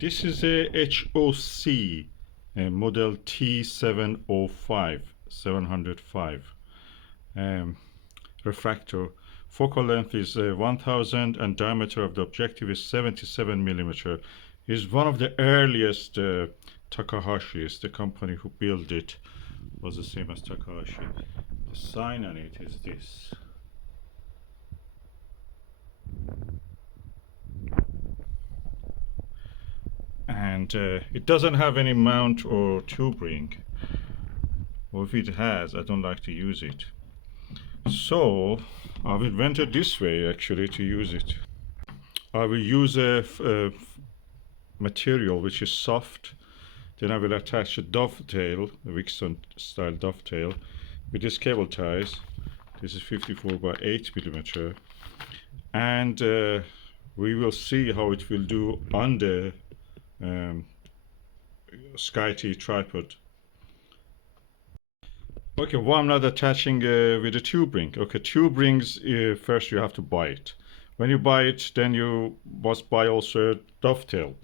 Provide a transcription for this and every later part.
This is a HOC model T705 705 refractor. Focal length is 1000 and diameter of the objective is 77 millimeter. Is one of the earliest Takahashi. Is the company who built it, was the same as Takahashi. The sign on it is this. And it doesn't have any mount or tube ring, or if it has, I don't like to use it. So I've invented this way actually to use it. I will use a material which is soft, then I will attach a dovetail, a Vixen-style dovetail, with this cable ties. This is 54 by 8 millimeter, and we will see how it will do on the SkyTee tripod. Okay, well, I'm not attaching with a tube ring. Okay, tube rings, first you have to buy it. When you buy it, then you must buy also a dovetail.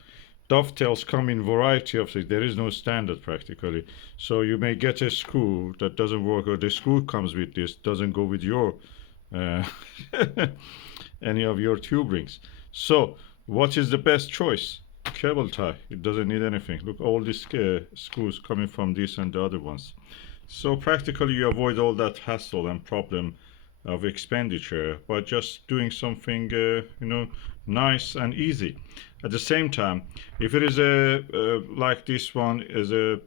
Dovetails come in variety of things. There is no standard practically. So you may get a screw that doesn't work, or the screw comes with this, doesn't go with your any of your tube rings. So what is the best choice? Cable tie. It doesn't need anything. Look, all these screws coming from this and the other ones. So practically you avoid all that hassle and problem of expenditure by just doing something nice and easy. At the same time, if it is like this one is a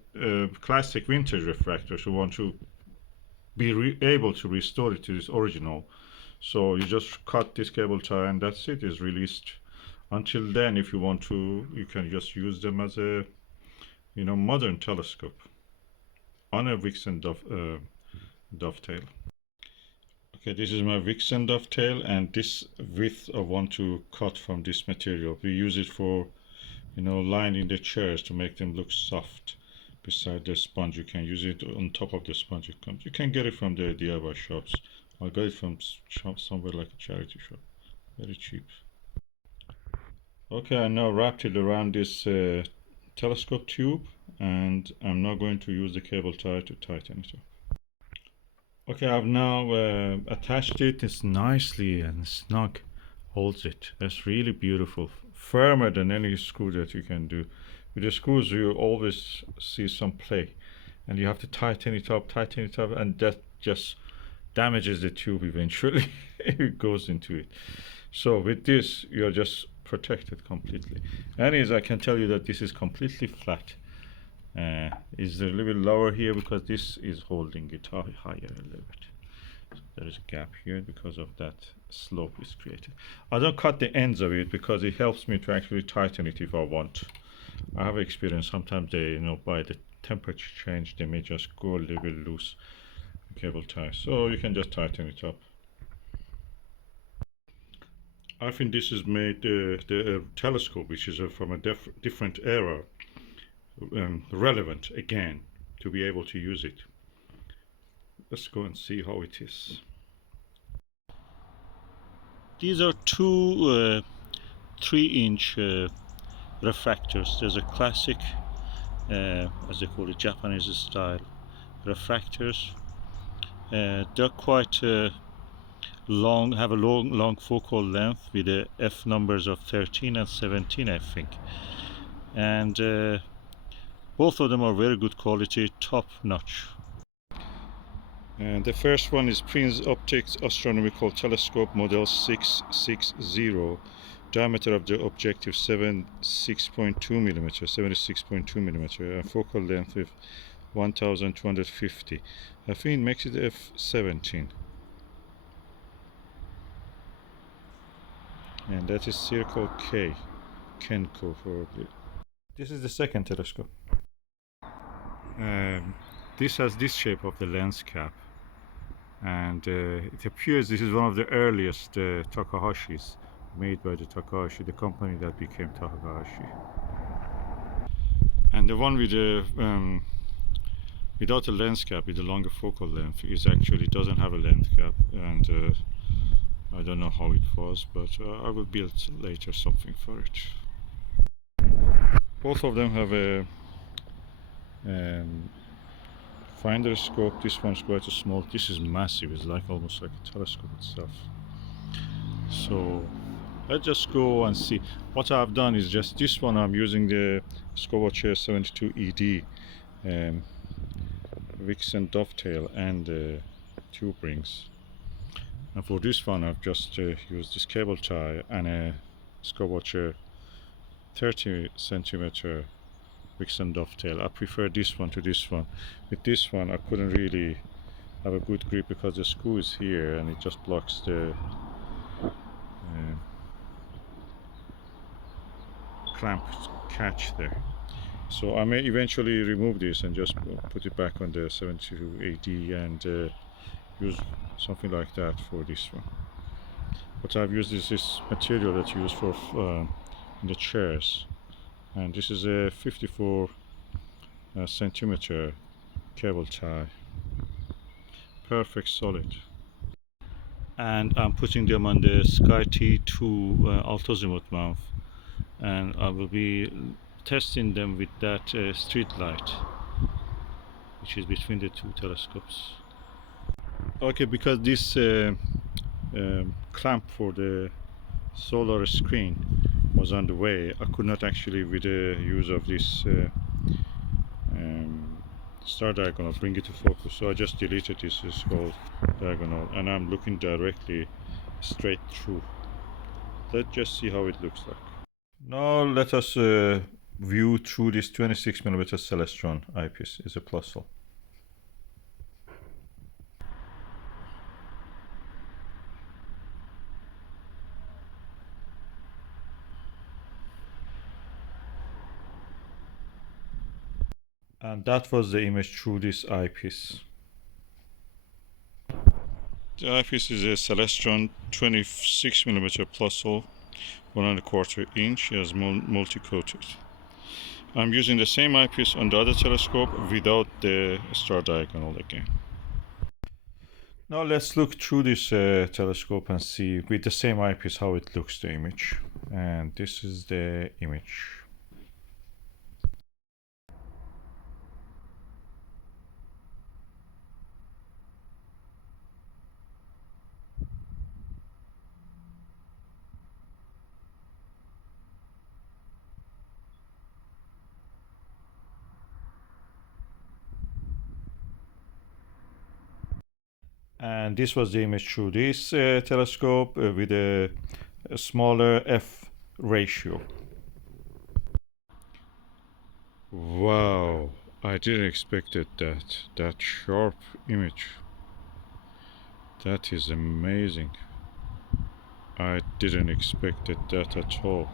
classic vintage refractor, so you want to be able to restore it to its original, so you just cut this cable tie and that's it, is released. Until then, if you want to, you can just use them as a modern telescope on a Vixen dovetail. Okay, this is my Vixen dovetail, and this width I want to cut from this material. We use it for lining the chairs to make them look soft. Beside the sponge, you can use it on top of the sponge. You can get it from the DIY shops. I got it from somewhere like a charity shop, very cheap. Okay, I now wrapped it around this telescope tube, and I'm now going to use the cable tie to tighten it up. Okay, I've now attached it. It's nicely and snug, holds it. That's really beautiful, firmer than any screw that you can do. With the screws you always see some play, and you have to tighten it up, and that just damages the tube eventually. It goes into it. So with this you're just protected completely. Anyways, I can tell you that this is completely flat. Is a little bit lower here because this is holding it higher a little bit. So there is a gap here because of that slope is created. I don't cut the ends of it because it helps me to actually tighten it if I want. I have experience sometimes they by the temperature change they may just go a little bit loose, cable tie, so you can just tighten it up. I think this is made the telescope, which is from a different era, relevant again to be able to use it. Let's go and see how it is. These are two 3-inch refractors. There's a classic, as they call it, Japanese style refractors. They're quite long, have a long focal length with the f numbers of 13 and 17, I think, and both of them are very good quality, top notch. And the first one is Prinz Optics Astronomical Telescope model 660. Diameter of the objective 76.2 millimeter, and focal length of 1250. I think it makes it f17. And that is Circle K, Kenko probably. This is the second telescope. This has this shape of the lens cap, and it appears this is one of the earliest Takahashis made by the Takahashi, the company that became Takahashi. And the one with the without a lens cap, with a longer focal length, is actually doesn't have a lens cap, and I don't know how it was, but I will build later something for it. Both of them have a finder scope. This one's quite small. This is massive. It's like almost like a telescope itself. So let's just go and see. What I've done is just this one. I'm using the Skywatcher 72 ED Vixen Dovetail and tube rings. And for this one, I've just used this cable tie and a Skywatcher 30 centimeter Vixen Dovetail. I prefer this one to this one. With this one, I couldn't really have a good grip because the screw is here and it just blocks the clamp catch there. So I may eventually remove this and just put it back on the 72 AD and use something like that for this one. What I've used is this material that's used for in the chairs, and this is a 54 centimeter cable tie, perfect solid. And I'm putting them on the SkyTee-2 Alt Azimuth mount, and I will be testing them with that street light which is between the two telescopes. Okay, because this clamp for the solar screen was on the way, I could not actually, with the use of this star diagonal, bring it to focus, so I just deleted this whole diagonal and I'm looking directly straight through. Let's just see how it looks like. Now let us view through this 26mm Celestron eyepiece. It's a Plössl. And that was the image through this eyepiece. The eyepiece is a Celestron 26mm Plössl, 1.25 inch, as multi-coated. I'm using the same eyepiece on the other telescope without the star diagonal again. Now let's look through this telescope and see with the same eyepiece how it looks, the image. And this is the image. And this was the image through this telescope with a smaller f ratio. Wow, I didn't expect that sharp image. That is amazing. I didn't expect that at all.